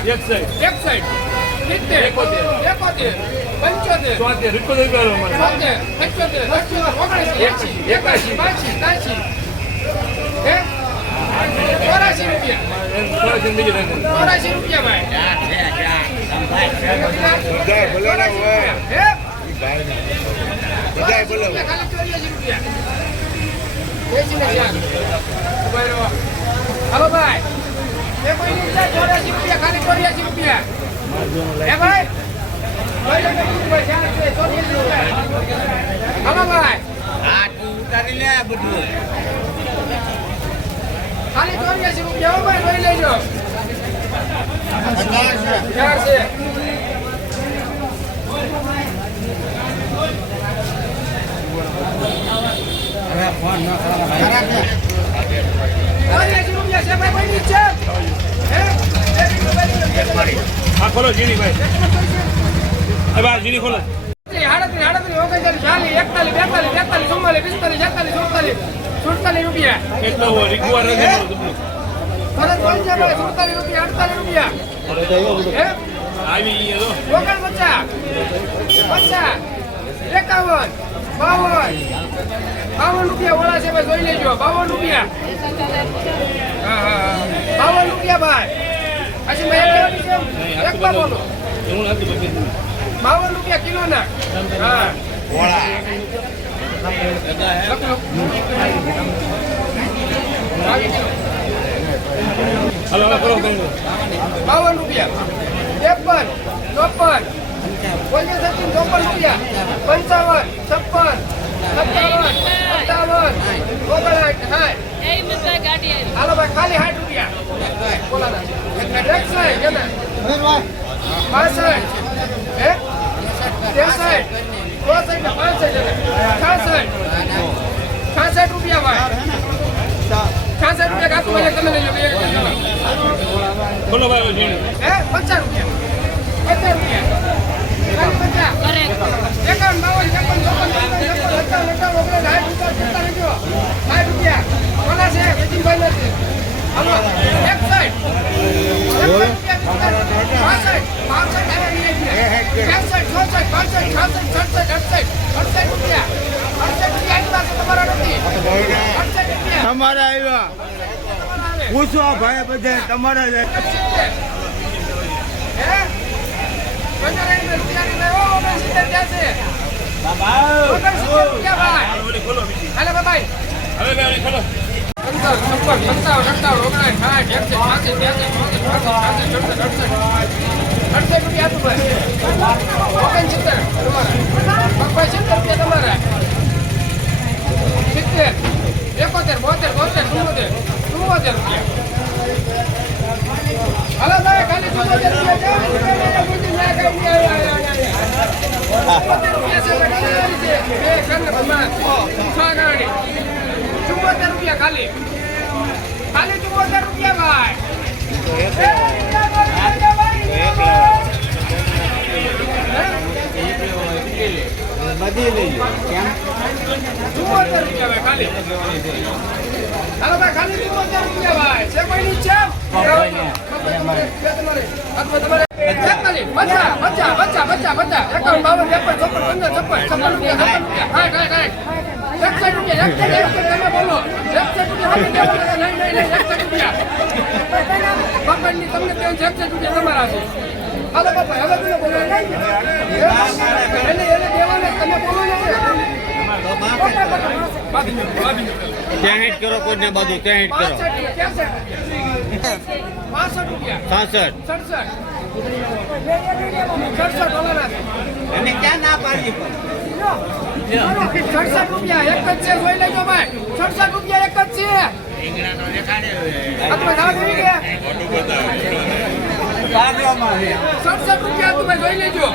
રૂપિયા એક સાઈડ એકસઠ સિત્તેર એકોતેર. પંચોતેર ચોતેર રૂપિયા અમારે છોતેર પંચોતેર અઠ્યોતેર એકાશી ત્યાસી હે ચોરાશી રૂપિયા ચોરાશી રૂપિયા ભાઈ બોલો ચોર્યાસી રૂપિયા હાલો ભાઈ એ કોઈ રૂપિયા હે ભાઈ. ખાલી ચોર્યાસી રૂપિયા ભાઈ લઈ લેજો. ચાર છે. ચોર્યાસી રૂપિયા છે ભાઈ કોઈ નીચે હે એક રૂપિયા ભાઈ હા ખોલો જીની ભાઈ. આ ઝીણી ખોલો. આડત્રીસ આડત્રીસ ઓગણચાલીસ ચાલીસ એકતાલીસ બેતાલીસ તેતાલીસ ચુમ્માલીસ પિસ્તાલીસ છેતાલીસ સુડતાલીસ સુડતાલીસ રૂપિયા. કેટલો હોય રીકુવાર રહે સુડતાલીસ રૂપિયા અડતાલીસ રૂપિયા. આવી ઓગણ પચાસ પચાસ એકાવન બાવન બાવન રૂપિયા ઓળા છે ભાઈ જોઈ લેજો બાવન રૂપિયા. હા હા. બાવન રૂપિયા ભાઈ. પછી મેં એક લેવાની છે? એક માં બોલો બાવન રૂપિયા કિલો ના હા બાવન રૂપિયા ત્રેપન ચોપન પંચોતેર ચોપન રૂપિયા પંચાવન છપ્પન સત્તાવન અઠાવન ઓગણ હાલો ભાઈ ખાલી સાઠ રૂપિયા બોલાના એકસાઠ કેના બાસઠ હે ત્રેસઠ ચોસઠ ને પાંસઠ છાસઠ રૂપિયા ભાઈ. છાસઠ રૂપિયા કાપી મને તમે લેજો. બે એક જણા. ખોલો ભાઈ હે? પચાસ રૂપિયા. પચાસ રૂપિયા. પચાસ. એકાવન બાવન છપ્પન ચોપન પંચાવન અઠાવન ઓગણીસ સાઠ રૂપિયા સુડતાલીસ જો સાઠ રૂપિયા. કોના છે વેચીભાઈ નથી હાલો એક સાઈડ. તમારા આવ્યા. પૂછો ભાઈ બધા તમારા જ હવે ખોલો. રૂપિયા તમારે પપ્પા સિત્તેર રૂપિયા તમારા સિત્તેર એકોતેર બોતેર બોતેર ચુમ્મોતેર ચુમ્મોતેર રૂપિયા હાલો ભાઈ ખાલી ચુમ્મોતેર રૂપિયા જાઓ. ના કઈ નહીં આવ્યા, આવ્યા, આવ્યા. ચુમ્મોતેર રૂપિયા છે ભાઈ, ખાલી છે. બે ખંડ ભગવાન. છ ગાડી. ચુમ્મોતેર રૂપિયા ખાલી ખાલી ચુમ્મોતેર રૂપિયા ભાઈ. ચુમ્મોતેર રૂપિયા ખાલી. હાલો ભાઈ ખાલી ચુમ્મોતેર રૂપિયા ભાઈ. છે કોઈ ની છે પચાસ, પચાસ, પચાસ, પચાસ, પચાસ, એકાવન, બાવન, ત્રેપન, ચોપન, પંદર, છપ્પન, છપ્પન રૂપિયા, છપ્પન કાંઈ, બોલો. બાપાની તમને તમારા છે. હાલો બાપા, હવે તમે બોલો. એને, એને દેવાના, તમે બોલો ને. બાકી, બાકી. ત્યાં હિટ કરો કોઈને બાજુ ત્યાં હિટ કરો પાસઠ, રૂપિયા પાસઠ સડસઠ એને ક્યાં ના પાડી સડસઠ રૂપિયા એક જ છે જોઈ લેજો ભાઈ. સડસઠ રૂપિયા એક જ છે. તમે દાવા કરી ગયા. સડસઠ રૂપિયા તમે જોઈ લેજો.